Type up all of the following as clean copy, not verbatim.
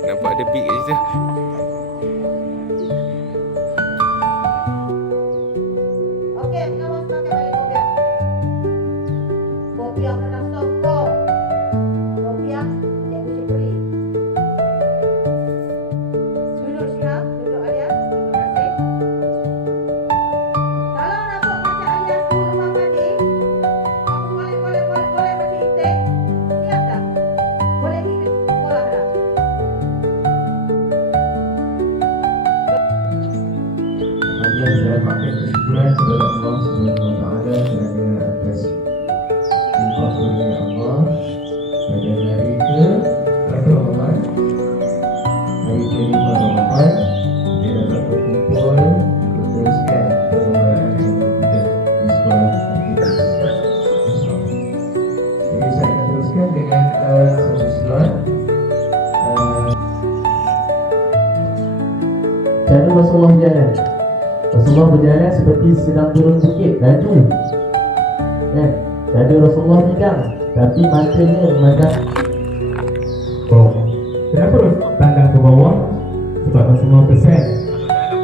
Nampak ada beat kat situ. Okey, kamu pakai balik kopiah. Kopiah kena sokong. Kopiah Cikgu Syukri. Duduk Syirah, duduk Alias. Terima kasih. Kalau nak buat macam Alias dulu Rumah Padi, kamu boleh baca itik. Siap tak? Boleh pergi ke sekolah dah? Kemudian saya pakai kesyukuran kepada Allah Subhanahu Wa Taala kerana atas infak kepada Allah pada hari ke berapa Ramadan, hari ke-5 Ramadan, dia dapat berkumpul meneruskan perlombaan yang kita di sekolah kita. Jadi saya akan teruskan dengan satu slide. Cara Rasulullah berjalan. Rasulullah berjalan seperti sedang turun bukit, laju. Dada Rasulullah tegang, tapi matanya memandang bawah. Kenapa Rasulullah pandang ke bawah? Sebab Rasulullah pesan,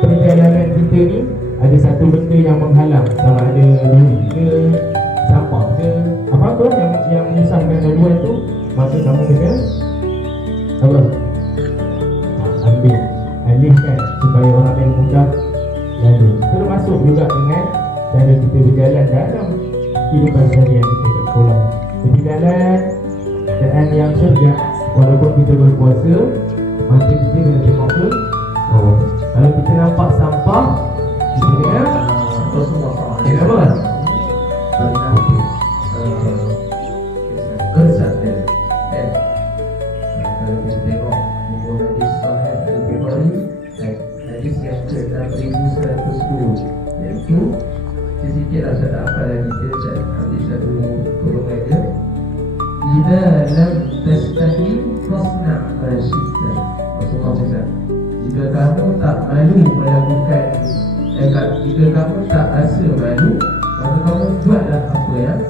perjalanan kita ni ada satu benda yang menghalang, sama ada duri ke, sampah ke, apa-apa yang menyusahkan laluan tu, maka kamu kena apa? Ambil, alihkan supaya orang lain mudah lalu. Termasuk juga dengan cara kita berjalan dalam kehidupan seharian kita kat sekolah. Jadi dalam keadaan yang cergas, walaupun kita berpuasa, mata kita kena tengok ke bawah. Kalau kita nampak sampah, kita kena apa? Okey. Bersabda. Kalau kita tengok buku hadis Sahih Al-Bukhari, hadis yang ke-6110, iaitu sedikitlah saya tak hafal lagi, dia cakap hadis satu golongan dia, "Idza lam tastahi fasna' ma syi'ta." Rasulullah cakap, jika kamu tak malu melakukan, jika kamu tak rasa malu, maka kamu buatlah apa yang